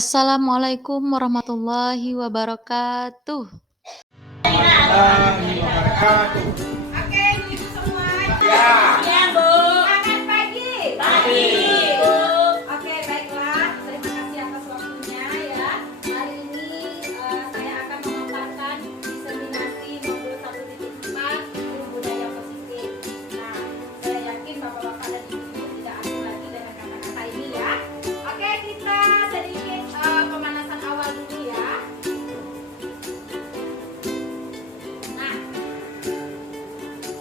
Assalamualaikum warahmatullahi wabarakatuh. Warahmatullahi wabarakatuh. Oke, ibu semua. Ya. Ya, Bu. Selamat pagi. Pagi. Bu. Oke, baiklah. Terima kasih atas waktunya ya. Hari ini saya akan memaparkan diseminasi modul 1.4 ilmu budaya positif. Nah, saya yakin Bapak-bapak dan Ibu tidak asing lagi dengan kata-kata ini ya. Oke, kita sedikit pemanasan awal dulu ya. Nah,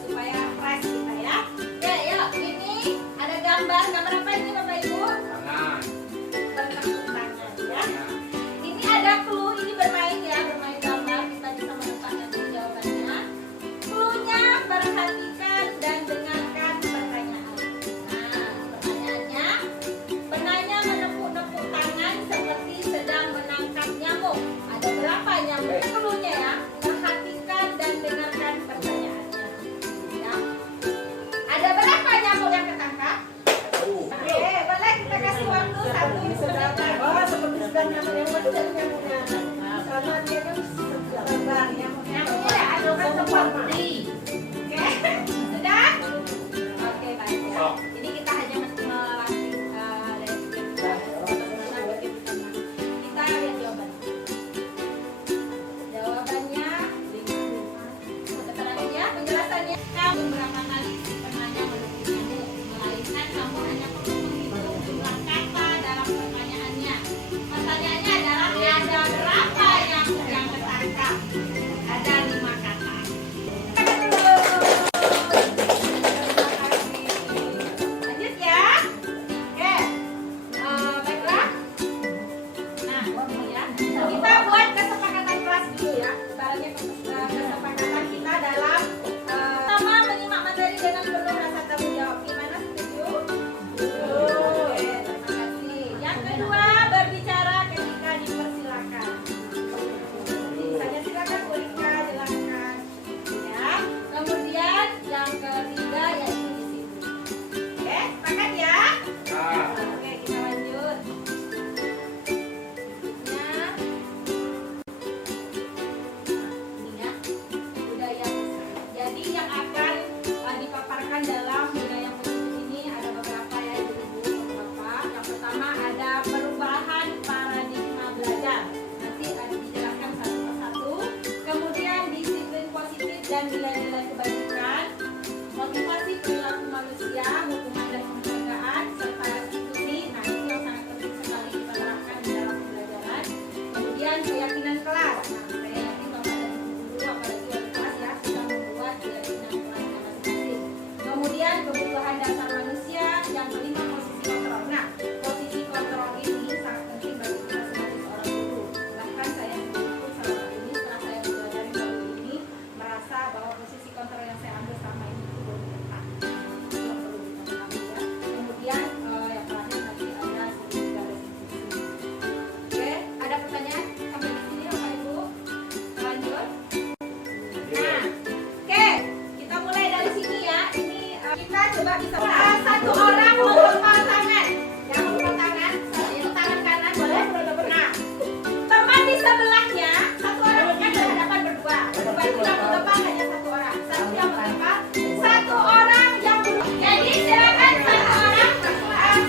supaya fresh kita ya. Ya, yuk, ini ada gambar apa ini Bapak Ibu? Tangan. Bertepuk tangan ya. Ini ada clue, ini bermain ya, bermain gambar, kita bisa menebak nanti jawabannya. Clue-nya perhatikan dan dengarkan pertanyaan. Nah, pertanyaannya, penanya menepuk-nepuk tangan seperti sedang menangkap nyamuk. Ada berapa nyamuk? Clue-nya ya, perhatikan dan dengarkan pertanyaannya. Ya. Ada berapa nyamuk yang ketangkap? Oke, boleh kita kasih waktu 1 menit lagi. Oh, seperti sedang nyamuk-nyamuk itu dari nyamuknya. Karena dia kan lebar nyamuknya. Nyamuknya ada kan seperti. Oke, sudah? Oke, baik ya. Jadi kita hanya melatih dari kita lihat jawaban. Jawabannya keterangan ya, penjelasannya. Kamu berapa kali si penanya menepuk nyamuk, melainkan kamu hanya perlu menghitung jumlah kata dalam pertanyaannya. Pertanyaannya adalah ada berapa nyamuk yang ketangkap? Ada 5 kata. Lanjut ya. Oke. Baiklah. Nah, ya. Kita buat kesepakatan kelas dulu ya. Ibaratnya kesepakatan kita dalam sama menyimak materi dengan penuh rasa tanggung jawab. Gimana, setuju? Oke, terima kasih. Yang kedua, berbicara ketika dipersilakan. Misalnya silakan Bu Rika jelaskan. Ya. Kemudian yang ketiga yaitu disiplin. Oke, sepakat ya? Oke, kita lanjut. Nah, ini ya, budaya positif. Jadi yang akan dipaparkan dalam budaya positif ini ada beberapa ya Ibu, beberapa. Yang pertama ada perubahan paradigma belajar. Nanti dijelaskan satu persatu. Kemudian disiplin positif dan nilai-nilai kebajikan, motivasi perilaku manusia, hukuman dan penghargaan, serta restitusi. Nah, ini yang sangat penting sekali kita terapkan di dalam pembelajaran. Kemudian keyakinan kelas. Nah, saya yakin Bapak dan Ibu guru apalagi wali kelas ya sudah membuat keyakinan kelasnya masing-masing. Kemudian kebutuhan dasar manusia. Yang kelima, posisi kontrol. Nah, posisi kontrol ini sangat penting bagi kita sebagai seorang guru. Bahkan saya sendiri pun selama ini setelah saya mempelajari modul ini merasa bahwa posisi kontrol yang saya ambil selama ini itu belum tepat. Itu yang perlu dipahami ya. Kemudian yang terakhir nanti ada sisi dan restitusi. Oke, ada pertanyaan sampai di sini Bapak Ibu? Lanjut. Nah, oke, kita mulai dari sini ya. Ini kita coba bisa satu orang mengepal tangan. Yang mengepal tangan, itu tangan kanan boleh. Nah, teman di sebelahnya satu orang kan berhadapan berdua. Berdua itu yang mengepal hanya satu orang. Satu yang mengepal, satu orang yang jadi silakan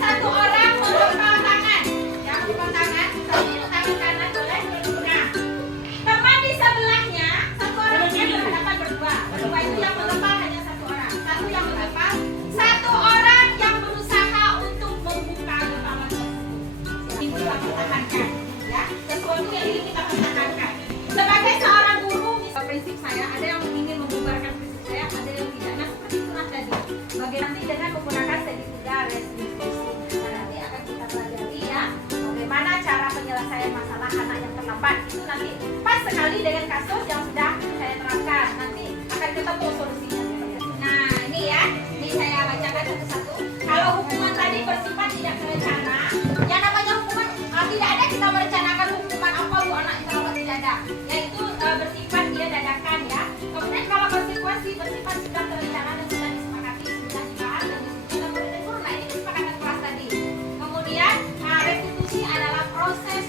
satu orang mengepal tangan. Yang mengepal tangan, itu tangan kanan boleh. Nah, teman di sebelahnya satu orang yang berhadapan berdua. Berdua itu yang mengepal hanya satu orang. Satu yang mengepal, satu orang yang berusaha untuk membuka gepalan tersebut. Ini kita pertahankan, ya. Sesuatu yang ini kita pertahankan. Sebagai seorang guru, prinsip saya ada yang ingin membubarkan prinsip saya, ada yang tidak. Nah, seperti itulah tadi. Bagaimana nanti dengan menggunakan segitiga restitusi. Nah, nanti akan kita pelajari ya. Bagaimana cara penyelesaian masalah anak yang terlambat. Itu nanti pas sekali dengan kasus yang sudah saya terapkan. Nanti akan ketemu solusinya. Nah, ini ya. Ini saya bacakan satu-satu. Kalau hukuman tadi bersifat tidak terencana, yang namanya hukuman tidak ada kita merencanakan hukuman apa bu anak yang terlambat tidak ada. Yaitu bersifat dia dadakan ya. Kemudian kalau konsekuensi bersifat sudah terencana dan sudah disepakati, sudah dibahas dan sudah murid dan guru. Nah, ini kesepakatan kelas tadi. Kemudian restitusi adalah proses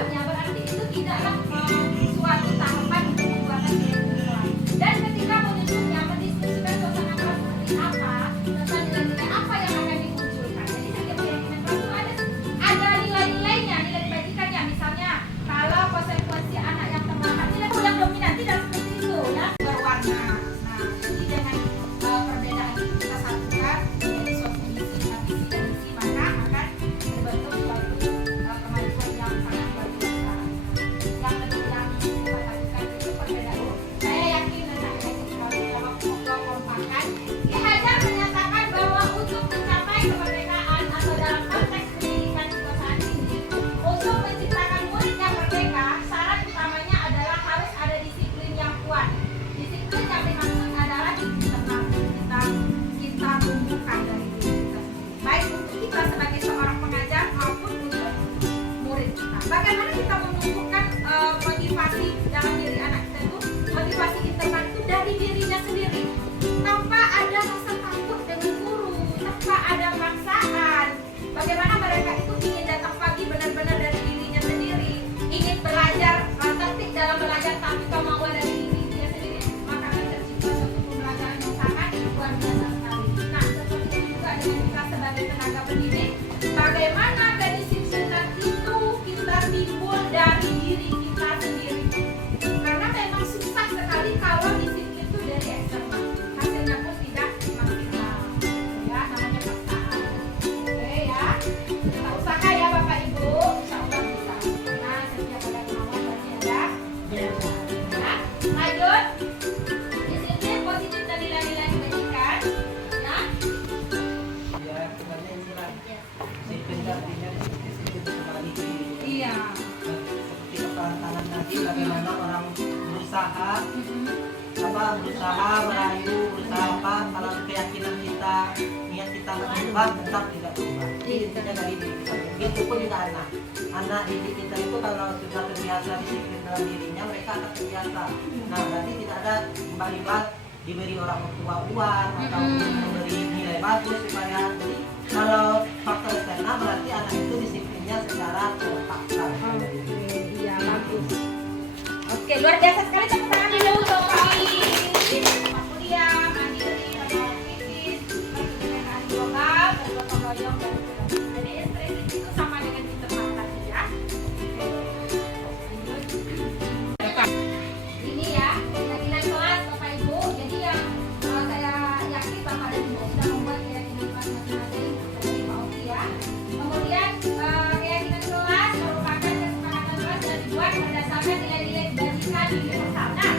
sebabnya berarti itu tidaklah suatu tahapan untuk pembuatan nilai-nilai. Dan ketika menyusunnya, mendiskusikan suasana kelas seperti apa, tentang nilai-nilai apa yang akan dimunculkan. Jadi setiap keyakinan kelas itu ada nilai-nilainya, nilai kebajikannya. Misalnya kalau konsekuensi anak yang terlambat, nilai yang dominan tidak seperti itu ya, berwarna. Nah, jadi dengan perbedaan itu kita satukan menjadi suatu misi, visi dan misi, maka akan terbentuk suatu kemajuan yang sangat luar biasa. Yang kedua yang kita lakukan itu perbedaan. Saya yakin dan saya yakin sekali bahwa kekompakan Ki Hajar menyatakan bahwa untuk mencapai kemerdekaan atau dalam konteks pendidikan kita saat ini, untuk menciptakan murid yang merdeka, syarat utamanya adalah harus ada disiplin yang kuat. Disiplin yang dimaksud adalah kita tumbuhkan dari diri kita sendiri, baik untuk kita sebagai seorang pengajar maupun untuk murid kita. Bagaimana kita menumbuhkan motivasi dalam diri anak kita itu, motivasi internal itu dari dirinya sendiri, tanpa ada rasa takut dengan guru, tanpa ada paksaan. Bagaimana mereka itu ingin datang pagi benar-benar dari dirinya sendiri, ingin belajar, tertib dalam belajar, tapi kemauan dari diri dia sendiri, maka akan tercipta suatu pembelajaran yang sangat luar biasa sekali. Nah, seperti itu juga dengan kita sebagai tenaga pendidik, bagaimana kedisiplinan itu kita timbul dari diri kita sendiri. Karena memang susah sekali kalau disiplin itu dari eksternal, hasilnya pun tidak maksimal. Ya, namanya paksaan. Oke ya, kita usaha ya Bapak Ibu, insya Allah bisa. Karena setiap ada kemauan pasti ada. Ya, lanjut. Disiplin positif dan nilai-nilai kebajikan. Ya. Ya, sebenarnya inilah disiplin artinya disiplin kembali di Iya. seperti kepala tangan tadi, bagaimana orang berusaha merayu, berusaha apa, kalau keyakinan kita, niat kita berubah, tetap tidak berubah. Jadi intinya dari diri kita. Begitu pun juga anak didik kita itu kalau sudah terbiasa disiplin dalam dirinya, mereka akan terbiasa. Nah, berarti tidak ada kembali diberi orang tua uang atau memberi nilai bagus supaya, jadi kalau faktor eksternal berarti anak itu disiplinnya secara terpaksa. Iya, bagus. Oke, luar biasa sekali, tepuk tangan dulu untuk Pak kuliah, mandiri, pada kritis, perkebunan global, bergotong royong dan bergotong. Jadi ekspresi itu sama dengan Peter Pan tadi ya. Ini ya, keyakinan kelas Bapak Ibu. Jadi yang saya yakin Bapak dan Ibu sudah membuat keyakinan kelas masing-masing seperti Pak Oki ya. Kemudian keyakinan kelas merupakan kesepakatan kelas dan dibuat berdasarkan nilai-nilai kebajikan universal. Nah,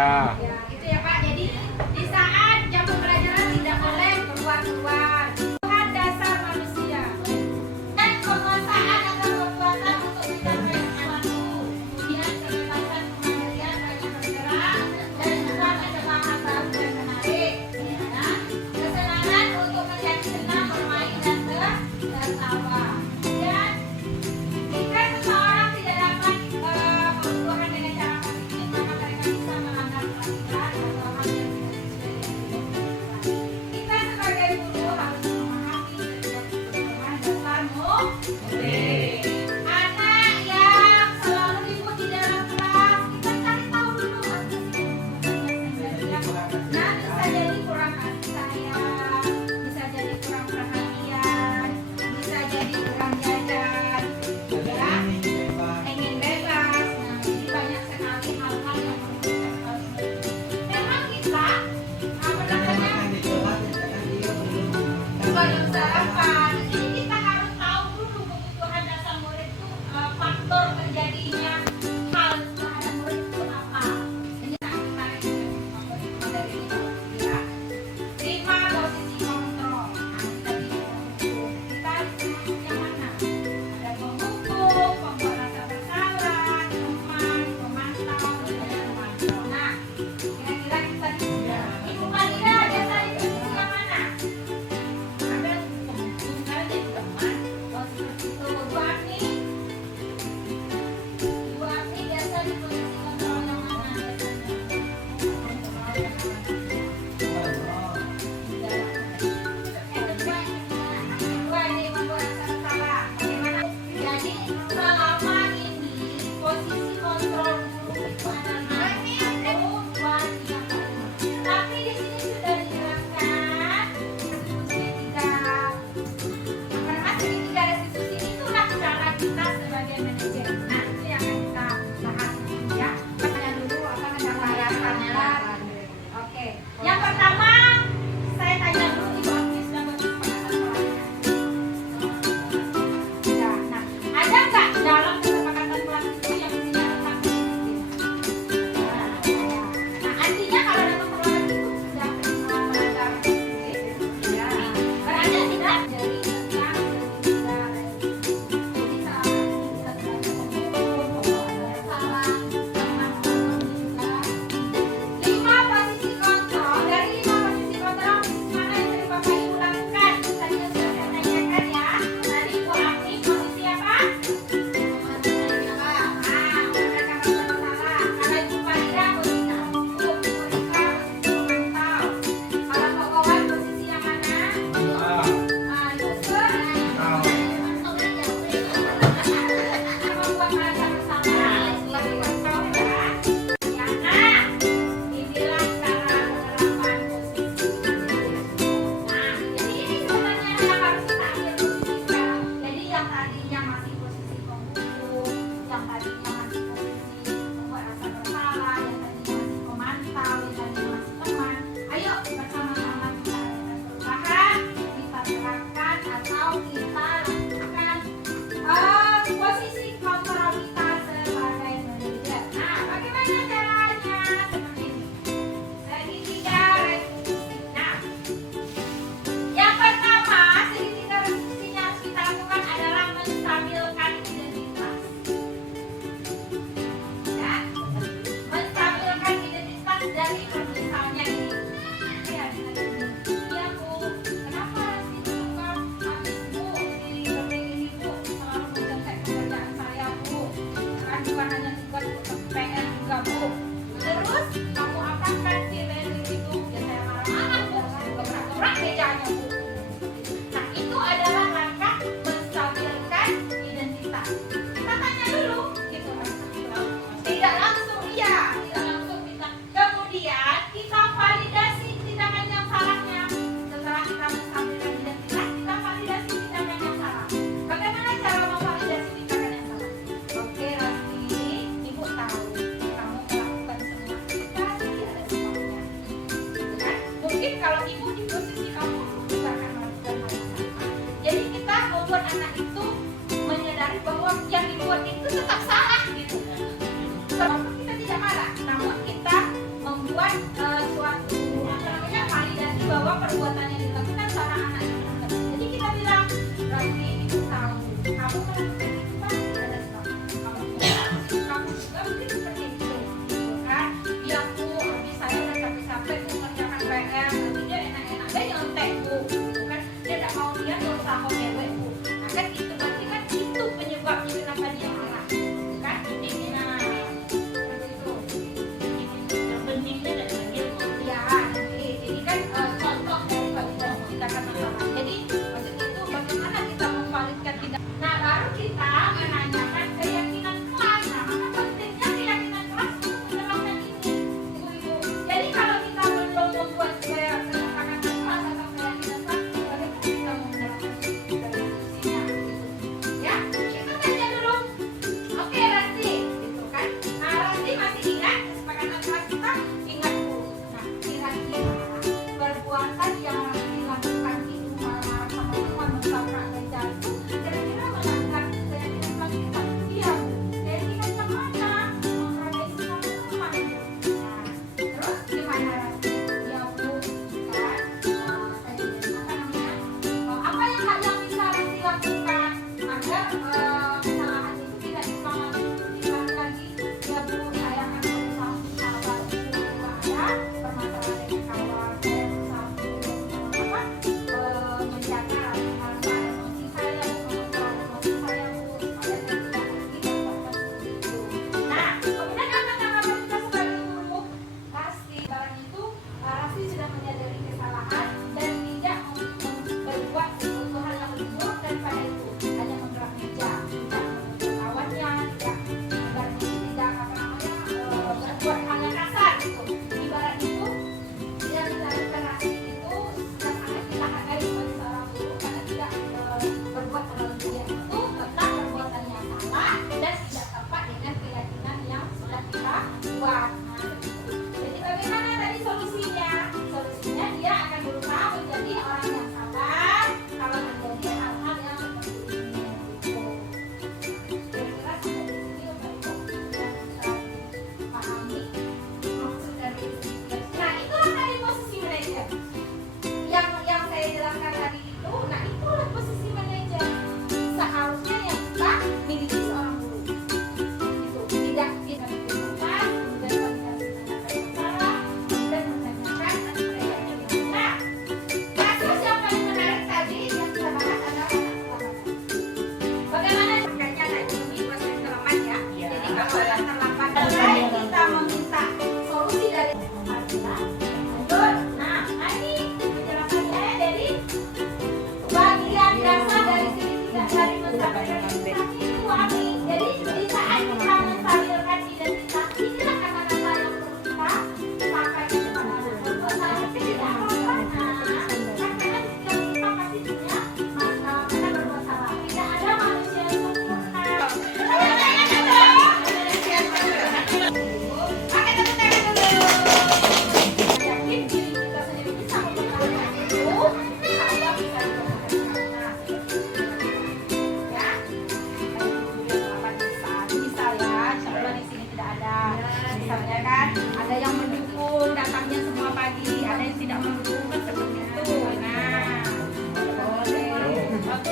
Ya. Ya, itu ya Pak. Jadi di saat jam pembelajaran tidak boleh keluar-keluar. Tuhan dasar manusia. Dan penguasaan akan perbuatan untuk mencapai sesuatu. Kemudian kebebasan kemandirian bagi bergerak dan juga pencegahan baru dan menarik. Ya. Kesenangan untuk menjadi senang bermain dan tertawa. Dan jika seseorang tidak dapat kebutuhan dengan cara positif, maka mereka bisa melanggar peraturan atau hal yang tidak sesuai dengan kebutuhan. Kita sebagai guru harus memahami kedua kebutuhan dasar anak yang selalu ribut di dalam kelas, kita cari tahu dulu apa sih kebutuhannya. Nah, bisa jadi kurang kasih sayang, bisa jadi kurang perhatian, bisa jadi kurang jajan, ya, ingin bebas. Nah, jadi banyak sekali hal-hal yang perlu kita ketahui. Memang kita apa namanya belum sarapan, jadi kita harus tahu dulu kebutuhan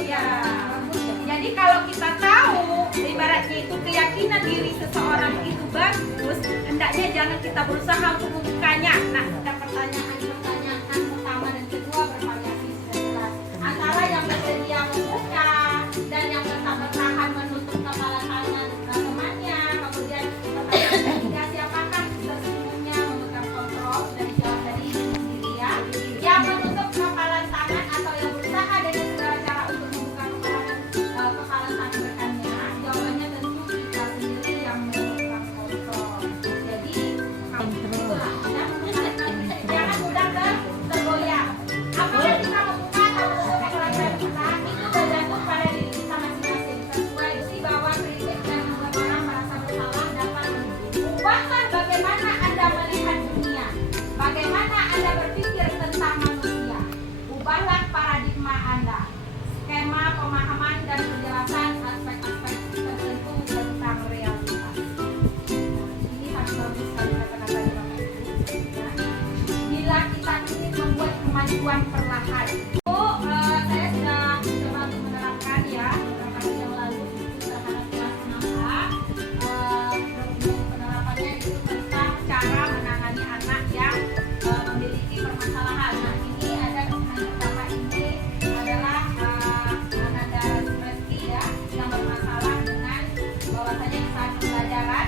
Ya. Jadi kalau kita tahu ibaratnya itu keyakinan diri seseorang itu bagus, hendaknya jangan kita berusaha untuk membukanya. Nah, ada pertanyaan pertama dan kedua bervariasi jelas. Antara yang bersedia membuka dan yang tetap bertahan menutup kepala tangan temannya. Kemudian pertanyaan ketiga, siapakah sesungguhnya memegang kontrol dan jawab dari diri sendiri ya. Yang menutup kepala tangan atau yang berusaha dengan segala cara untuk membuka kepala tangan rekannya, jawabannya tentu kita sendiri yang memegang kontrol. Jadi itulah, jangan mudah tergoyah. Apakah kita membuka atau menutup kepala tangan kita, itu tergantung pada diri kita masing-masing. Sesuai si bahwa kritik dan membuat orang merasa bersalah dapat ubahlah bagaimana Anda melihat dunia, bagaimana Anda berpikir tentang manusia. Ubahlah paradigma Anda, skema pemahaman dan penjelasan aspek-aspek tertentu tentang realitas. Ini sangat bagus sekali kata-kata di bawah itu. Ya. Bila kita ingin membuat kemajuan perlahan. Saya sudah coba untuk menerapkan ya beberapa hari yang lalu itu terhadap kelas 6A. Penerapannya itu tentang cara menangani anak yang memiliki permasalahan. Nah, ini ada yang pertama ini adalah Ananda Resti ya, yang bermasalah dengan bahwasanya di saat pembelajaran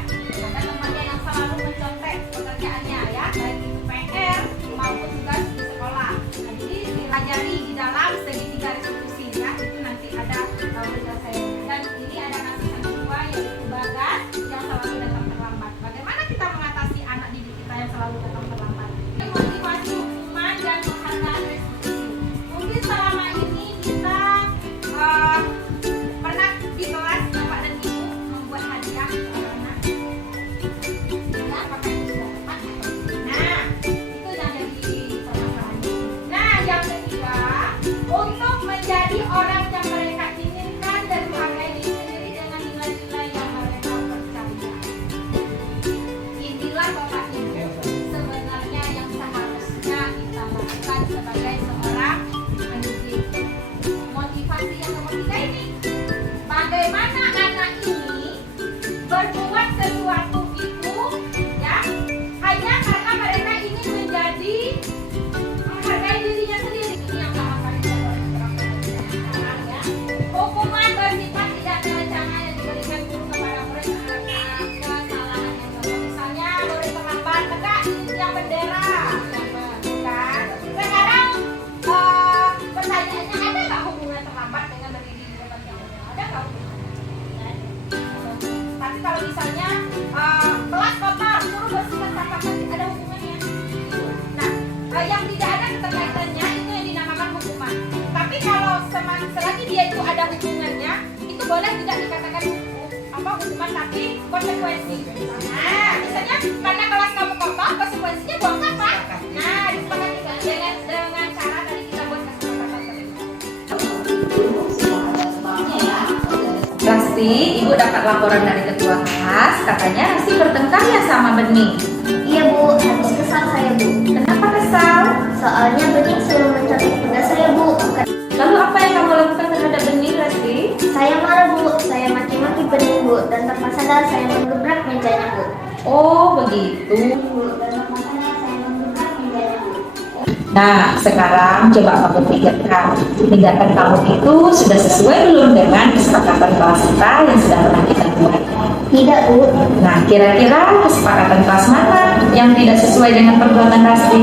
ada temannya yang selalu mencontek pekerjaannya ya, baik itu PR maupun tugas di sekolah. Nah, jadi dipelajari di dalam segitiga restitusi ya, itu nanti ada penjelasannya. Dan ini ada kasus yang kedua yaitu Bagas yang selalu datang terlambat. Bagaimana kita mengatasi anak didik kita yang selalu datang terlambat? Motivasi hukuman dan penghargaan restitusi. Mungkin selama ini kita pernah di kelas Bapak dan Ibu membuat hadiah untuk anak-anak. Ya, apakah itu sudah tepat atau tidak? Nah, itu yang jadi permasalahannya. Nah, yang ketiga, untuk menjadi orang yang mereka inginkan dan menghargai diri sendiri dengan nilai-nilai yang mereka percaya. Inilah Bapak Ibu sebenarnya yang seharusnya kita lakukan sebagai seorang pendidik. Motivasi yang nomor 3 ini, bagaimana anak ini berbuat sesuatu itu ya hanya karena mereka ingin menjadi menghargai dirinya sendiri. Ini yang sama kali saya sekarang ya. Hukuman bersifat tidak terencana yang diberikan guru kepada murid atas kesalahan yang dilakukan. Misalnya murid terlambat, tegak yang bendera, kan? Sekarang pertanyaannya, ada nggak hubungan terlambat dengan berdiri di depan yang bendera? Ada nggak hubungannya? Tapi kalau misalnya kelas kotor, suruh bersihkan sampah, pasti ada hubungannya. Nah, yang tidak ada keterkaitannya itu yang dinamakan hukuman. Tapi kalau selagi dia itu ada hubungannya, itu boleh tidak dikatakan hukuman tapi konsekuensi. Nah, misalnya karena kelas kamu kotor, konsekuensinya buang sampah. Nah, disepakati dengan cara tadi kita buat kesepakatan tersebut. Rasti, Ibu dapat laporan dari ketua kelas, katanya Rasti bertengkar ya sama Bening. Iya Bu, habis kesal saya Bu. Kenapa kesal? Soalnya Bening suruh mencontek tugas saya Bu. Lalu apa yang kamu lakukan terhadap Bening, Rasti? Saya marah Bu, saya maki-maki Bening Bu, dan tanpa sadar saya menggebrak mejanya Bu. Oh, begitu. Dan tanpa sadar saya menggebrak mejanya Bu. Nah, sekarang coba kamu pikirkan, tindakan kamu itu sudah sesuai belum dengan kesepakatan kelas kita yang sudah pernah kita buat? Tidak Bu. Nah, kira-kira kesepakatan kelas mana yang tidak sesuai dengan perbuatan Rasti?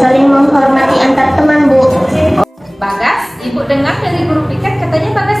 Saling menghormati antar teman Bu. Bagas, Ibu dengar dari guru piket katanya Bagas